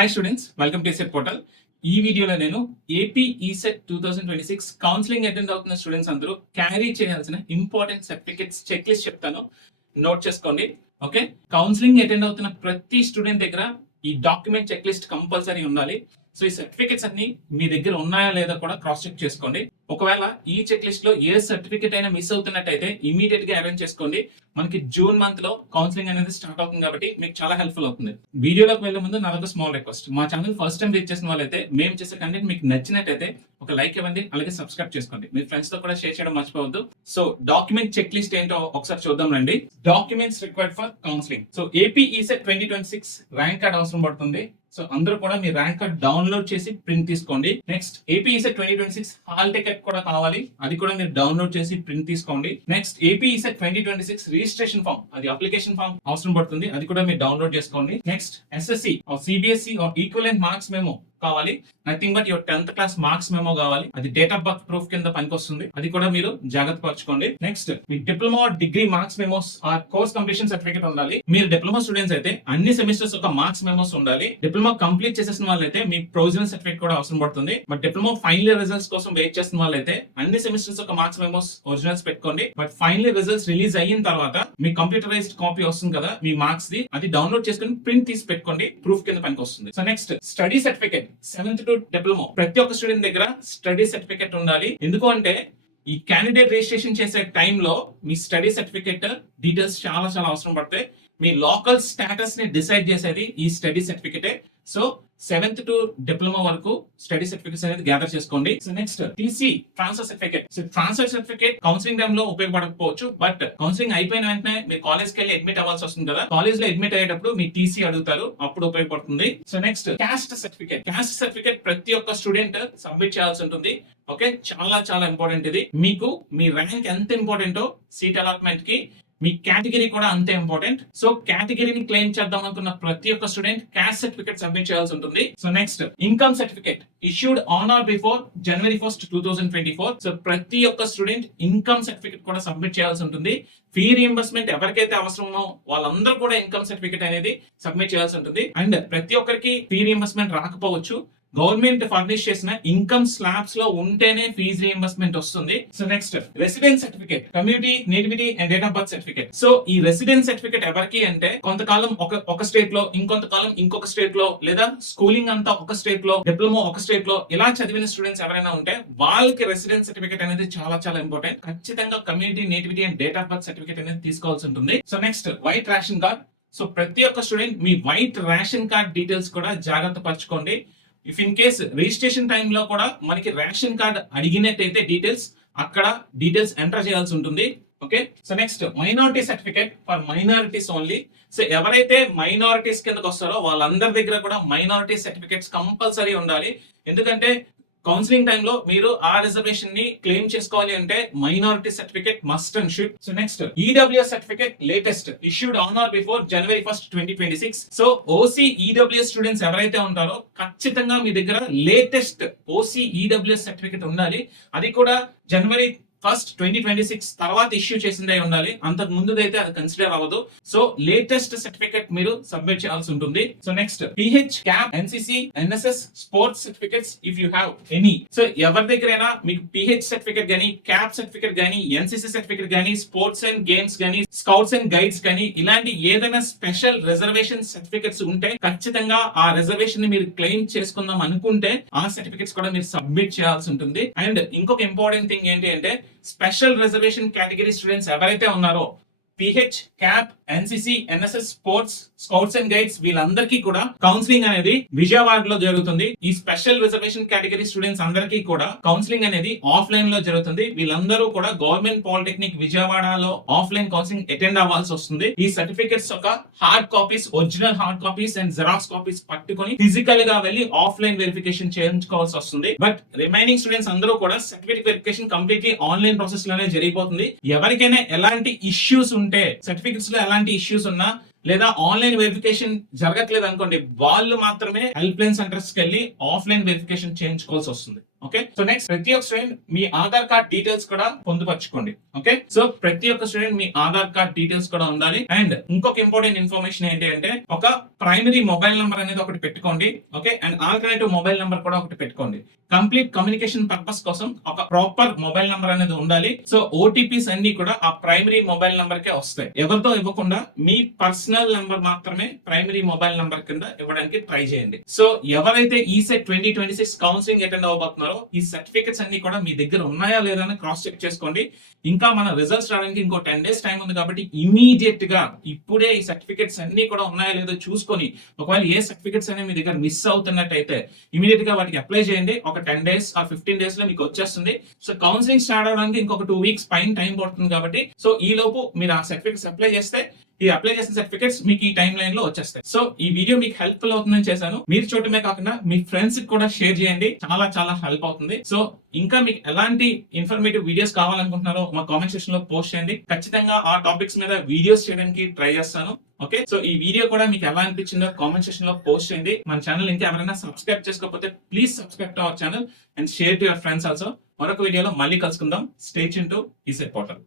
Hi students, welcome to ECET portal. ఈ వీడియోలో నేను ఏపీ ఈసెట్ 2026 కౌన్సిలింగ్ అటెండ్ అవుతున్న స్టూడెంట్స్ అందరూ క్యారీ చేయాల్సిన ఇంపార్టెంట్ సర్టిఫికెట్స్ చెక్ లిస్ట్ చెప్తాను, నోట్ చేసుకోండి. ఓకే, కౌన్సిలింగ్ అటెండ్ అవుతున్న ప్రతి స్టూడెంట్ దగ్గర ఈ డాక్యుమెంట్ చెక్ లిస్ట్ కంపల్సరీ ఉండాలి. సో ఈ సర్టిఫికెట్స్ అన్ని మీ దగ్గర ఉన్నాయా లేదా కూడా క్రాస్ చెక్ చేసుకోండి. ఒకవేళ ఈ చెక్ లిస్ట్ లో ఏ సర్టిఫికెట్ అయినా మిస్ అవుతున్నట్టయితే ఇమీడియట్ గా అరేంజ్ చేసుకోండి. మనకి జూన్ మంత్ లో కౌన్సిలింగ్ అనేది స్టార్ట్ అవుతుంది కాబట్టి మీకు చాలా హెల్ప్ఫుల్ అవుతుంది. వీడియోలోకి వెళ్లే ముందు నాదొక స్మాల్ రిక్వెస్ట్, మా ఛానల్ ఫస్ట్ టైం రీచ్ చేసిన వాళ్ళైతే మేము చేసే కంటెంట్ మీకు నచ్చినట్టయితే ఒక లైక్ ఇవ్వండి, అలాగే సబ్స్క్రైబ్ చేసుకోండి. మీ ఫ్రెండ్స్ తో కూడా షేర్ చేయడం మర్చిపోవద్దు. సో డాక్యుమెంట్ చెక్ లిస్ట్ ఏంటో ఒకసారి చూద్దాం రండి. Documents required for counselling. So AP ECET 2026 rank card అవసరం పడుతుంది. సో అందరూ కూడా మీ ర్యాంక్ కార్డ్ డౌన్లోడ్ చేసి ప్రింట్ తీసుకోండి. Next AP ECET 2026 hall ticket కూడా కావాలి, అది కూడా మీరు డౌన్లోడ్ చేసి ప్రింట్ తీసుకోండి. Next AP ECET 2026 registration form, అది అప్లికేషన్ ఫామ్ అవసరం పడుతుంది, అది కూడా మీరు డౌన్లోడ్ చేసుకోండి. Next SSC CBSE equivalent marks memo కావాలి, nothing but your 10th class marks memo కావాలి, అది డేట్ ఆఫ్ బర్త్ ప్రూఫ్ కింద పనికొస్తుంది, అది కూడా మీరు జాగ్రత్త పరచుకోండి. నెక్స్ట్ మీ diploma degree marks memos or course completion certificate ఉండాలి. మీరు డిప్లొమా స్టూడెంట్స్ అయితే అన్ని సెమిస్టర్స్ ఒక మార్క్స్ మెమోస్ ఉండాలి. డిప్లొమా కంప్లీట్ చేసేసిన వాళ్ళైతే మీ ప్రొవిజనల్ సర్టిఫికేట్ కూడా అవసరం పడుతుంది. బట్ డిప్లొమా ఫైనల్ రిజల్ట్స్ కోసం వెయిట్ చేస్తున్న వాళ్ళైతే అన్ని సెమిస్టర్స్ ఒక మార్క్స్ మెమోస్ ఒరిజినల్స్ పెట్టుకోండి. బట్ ఫైనల్ రిజల్ట్స్ రిలీజ్ అయిన తర్వాత మీ కంప్యూటరైజ్డ్ కాపీ వస్తుంది కదా మీ మార్క్స్ ది, అది డౌన్లోడ్ చేసుకుని ప్రింట్ తీసి పెట్టుకోండి, ప్రూఫ్ కింద పనికి వస్తుంది. So next study certificate 7th to diploma ప్రతి ఒక్క స్టూడెంట్ దగ్గర స్టడీ సర్టిఫికేట్ ఉండాలి. ఎందుకు అంటే ఈ క్యాండిడేట్ రిజిస్ట్రేషన్ చేసే టైంలో మీ స్టడీ సర్టిఫికేట్ డీటెయిల్స్ చాలా చాలా అవసరం పడతాయి. మీ లోకల్ స్టేటస్ ని డిసైడ్ చేసేది ఈ స్టడీ సర్టిఫికేటే. సో 7th to డిప్లొమా వరకు స్టడీ సర్టిఫికేట్స్ అనేది గ్యాదర్ చేసుకోండి. So next TC transfer certificate. So transfer certificate counselling time లో ఉపయోగపడకపోవచ్చు, బట్ కౌన్సిలింగ్ అయిపోయిన వెంటనే మీ కాలేజ్ కి వెళ్ళి అడ్మిట్ అవ్వాల్సి వస్తుంది కదా, కాలేజ్ లో అడ్మిట్ అయ్యేటప్పుడు మీ టీసీ అడుగుతారు, అప్పుడు ఉపయోగపడుతుంది. So next caste certificate. Caste certificate ప్రతి ఒక్క స్టూడెంట్ సబ్మిట్ చేయాల్సి ఉంటుంది. ఓకే, చాలా చాలా ఇంపార్టెంట్ ఇది. మీకు మీ ర్యాంక్ ఎంత ఇంపార్టెంటో సీట్ అలాట్మెంట్ కి మీ కేటగిరీ కూడా అంతే ఇంపార్టెంట్. సో కేటగిరీని క్లెయిమ్ చేద్దాం అనుకున్న ప్రతి ఒక్క స్టూడెంట్ క్యాస్ట్ సర్టిఫికేట్ సబ్మిట్ చేయాల్సి ఉంటుంది. So next income certificate issued on are before January 1st, 2024. So ప్రతి ఒక్క స్టూడెంట్ ఇన్కమ్ సర్టిఫికేట్ కూడా సబ్మిట్ చేయాల్సి ఉంటుంది. ఫీ రియంబర్స్మెంట్ ఎవరికైతే అవసరమో వాళ్ళందరూ కూడా ఇన్కమ్ సర్టిఫికేట్ అనేది సబ్మిట్ చేయాల్సి ఉంటుంది. అండ్ ప్రతి ఒక్కరికి ఫీ రియంబర్స్మెంట్ రాకపోవచ్చు, గవర్నమెంట్ ఫర్నిష్ చేసిన ఇన్కమ్ స్లాబ్స్ లో ఉంటేనే ఫీజు రియంబర్స్మెంట్ వస్తుంది. So next residence certificate, community nativity and date of birth certificate. So ఈ రెసిడెన్స్ సర్టిఫికేట్ ఎవరికి అంటే కొంతకాలం ఒక స్టేట్ లో, ఇంకొంతకాలం ఇంకొక స్టేట్ లో, లేదా స్కూలింగ్ అంతా ఒక స్టేట్ లో, డిప్లొమా ఒక స్టేట్ లో ఇలా చదివిన స్టూడెంట్స్ ఎవరైనా ఉంటే వాళ్ళకి రెసిడెన్స్ సర్టిఫికేట్ అనేది చాలా చాలా ఇంపార్టెంట్. ఖచ్చితంగా community nativity and date of birth certificate అనేది తీసుకోవాల్సి ఉంటుంది. So next white ration card. So ప్రతి ఒక్క స్టూడెంట్ మీ వైట్ రేషన్ కార్డ్ డీటెయిల్స్ కూడా జాగ్రత్త పరచుకోండి. ఇఫ్ ఇన్ కేస్ రిజిస్ట్రేషన్ టైంలో కూడా మనకి రేషన్ కార్డ్ అడిగినట్టయితే డీటెయిల్స్, అక్కడ డీటెయిల్స్ ఎంటర్ చేయాల్సి ఉంటుంది. Okay, so next minority certificate for minorities only. So ఎవరైతే మైనారిటీస్ కిందకి వస్తారో వాళ్ళందరి దగ్గర కూడా మైనారిటీ సర్టిఫికేట్స్ కంపల్సరీ ఉండాలి. ఎందుకంటే కౌన్సిలింగ్ టైంలో మీరు ఆ రిజర్వేషన్ ని క్లెయిమ్ చేసుకోవాలి అంటే minority certificate must and should. So next EWS certificate latest issued on are before January 1st, 2026. So OC EWS students ఎవరైతే ఉంటారో ఖచ్చితంగా మీ దగ్గర లేటెస్ట్ ఓసీ ఈడబ్ల్యూఎస్ సర్టిఫికేట్ ఉండాలి. అది కూడా January 1st, 2026 తర్వాత ఇష్యూ చేసిందే ఉండాలి, అంతకు ముందుదైతే అది కన్సిడర్ అవ్వదు. సో లేటెస్ట్ సర్టిఫికేట్ మీరు సబ్మిట్ చేయాల్సి ఉంటుంది. So next pH, cap, NCC, NSS sports certificates if you have any. So ఎవరి దగ్గరైనా మీకు పిహెచ్ సర్టిఫికేట్ గానీ, క్యాప్ సర్టిఫికేట్ గానీ, ఎన్సిసి సర్టిఫికేట్ గానీ, స్పోర్ట్స్ అండ్ గేమ్స్ గానీ, స్కౌట్స్ అండ్ గైడ్స్ గానీ, ఇలాంటి ఏదైనా స్పెషల్ రిజర్వేషన్ సర్టిఫికేట్స్ ఉంటే ఖచ్చితంగా ఆ రిజర్వేషన్ ని మీరు క్లెయిమ్ చేసుకుందాం అనుకుంటే ఆ సర్టిఫికేట్స్ కూడా మీరు సబ్మిట్ చేయాల్సి ఉంటుంది. అండ్ ఇంకొక ఇంపార్టెంట్ థింగ్ ఏంటి అంటే స్పెషల్ రిజర్వేషన్ కేటగిరీ స్టూడెంట్స్ ఎవరైతే ఉన్నారో pH, cap, NCC, NSS, sports, scouts and guides వీళ్ళందరికీ కూడా కౌన్సిలింగ్ అనేది విజయవాడలో జరుగుతుంది. ఈ స్పెషల్ రిజర్వేషన్ కేటగిరీ స్టూడెంట్స్ అందరికీ కూడా కౌన్సిలింగ్ అనేది ఆఫ్లైన్ లో జరుగుతుంది. వీళ్ళందరూ కూడా గవర్నమెంట్ పాలిటెక్నిక్ విజయవాడలో ఆఫ్లైన్ కౌన్సిలింగ్ అటెండ్ అవ్వాల్సి వస్తుంది. ఈ సర్టిఫికేట్స్ ఒక hard copies, original hard copies and xerox copies పట్టుకొని ఫిజికల్ గా వెళ్ళి ఆఫ్లైన్ వెరిఫికేషన్ చేయించుకోవాల్సి వస్తుంది. బట్ రిమైనింగ్ స్టూడెంట్స్ అందరూ కూడా certificate verification completely online process లోనే జరిగిపోతుంది. ఎవరికైనా ఎలాంటి ఇష్యూస్ ఉంటే, సర్టిఫికెట్స్ లో ఎలాంటి ఇష్యూస్ ఉన్నా లేదా ఆన్లైన్ వెరిఫికేషన్ జరగట్లేదు అనుకోండి, వాళ్ళు మాత్రమే హెల్ప్ లైన్ సెంటర్స్ కి వెళ్ళి ఆఫ్లైన్ వెరిఫికేషన్ చేయించుకోవాల్సి వస్తుంది. ఓకే, సో నెక్స్ట్ ప్రతి ఒక్క స్టూడెంట్ మీ ఆధార్ కార్డ్ డీటెయిల్స్ కూడా పొందుపరచుకోండి. ఓకే, సో ప్రతి ఒక్క స్టూడెంట్ మీ ఆధార్ కార్డ్ డీటెయిల్స్ కూడా ఉండాలి. అండ్ ఇంకొక ఇంపార్టెంట్ ఇన్ఫర్మేషన్ ఏంటి అంటే ఒక ప్రైమరీ మొబైల్ నంబర్ అనేది ఒకటి పెట్టుకోండి. Okay, and alternative mobile number కూడా ఒకటి పెట్టుకోండి. కంప్లీట్ కమ్యూనికేషన్ పర్పస్ కోసం ఒక ప్రాపర్ మొబైల్ నంబర్ అనేది ఉండాలి. సో ఓటీపీస్ అన్ని కూడా ఆ ప్రైమరీ మొబైల్ నంబర్ కే వస్తాయి. ఎవరితో ఇవ్వకుండా మీ పర్సనల్ నంబర్ మాత్రమే ప్రైమరీ మొబైల్ నంబర్ కింద ఇవ్వడానికి ట్రై చేయండి. సో ఎవరైతే ఈసెట్ 2026 కౌన్సిలింగ్ అటెండ్ అవ్వబోతున్నారో ఈ సర్టిఫికెట్స్ అన్ని కూడా మీ దగ్గర ఉన్నాయా లేదా అని క్రాస్ చెక్ చేసుకోండి. ఇంకా మన రిజల్ట్స్ రావడానికి ఇంకో 10 days టైం ఉంది కాబట్టి ఇమీడియట్ గా ఇప్పుడే ఈ సర్టిఫికెట్స్ అన్ని కూడా ఉన్నాయా లేదో చూసుకొని ఒకవేళ ఏ సర్టిఫికెట్స్ అనేవి మీ దగ్గర మిస్ అవుతున్నట్టయితే ఇమీడియట్ గా వాటికి అప్లై చేయండి. ఒక 10 days ఆ 15 days లో మీకు వచ్చేస్తుంది. సో కౌన్సిలింగ్ స్టార్ట్ అవడానికి ఇంకొక 2 weeks పైన టైం పడుతుంది కాబట్టి సో ఈ లోపు మీరు ఆ సర్టిఫికెట్స్ అప్లై చేస్తే ఈ అప్లై చేసిన సర్టిఫికెట్స్ మీకు ఈ టైం లైన్ లో వచ్చేస్తాయి. సో ఈ వీడియో మీకు హెల్ప్ఫుల్ అవుతుందని చేశాను. మీరు చూడటమే కాకుండా మీ ఫ్రెండ్స్ కి కూడా షేర్ చేయండి, చాలా చాలా హెల్ప్ అవుతుంది. సో ఇంకా మీకు ఎలాంటి ఇన్ఫర్మేటివ్ వీడియోస్ కావాలనుకుంటున్నారో మా కామెంట్ సెక్షన్ లో పోస్ట్ చేయండి. ఖచ్చితంగా ఆ టాపిక్స్ మీద వీడియోస్ చేయడానికి ట్రై చేస్తాను. ఓకే, సో ఈ వీడియో కూడా మీకు ఎలా అనిపించిందో కామెంట్ సెక్షన్ లో పోస్ట్ చేయండి. మన ఛానల్ ఇంకా ఎవరైనా సబ్స్క్రైబ్ చేసుకోకపోతే please subscribe to our channel and share to your friends also. మరొక వీడియోలో మళ్ళీ కలుసుకుందాం. Stay tune to ECET portal.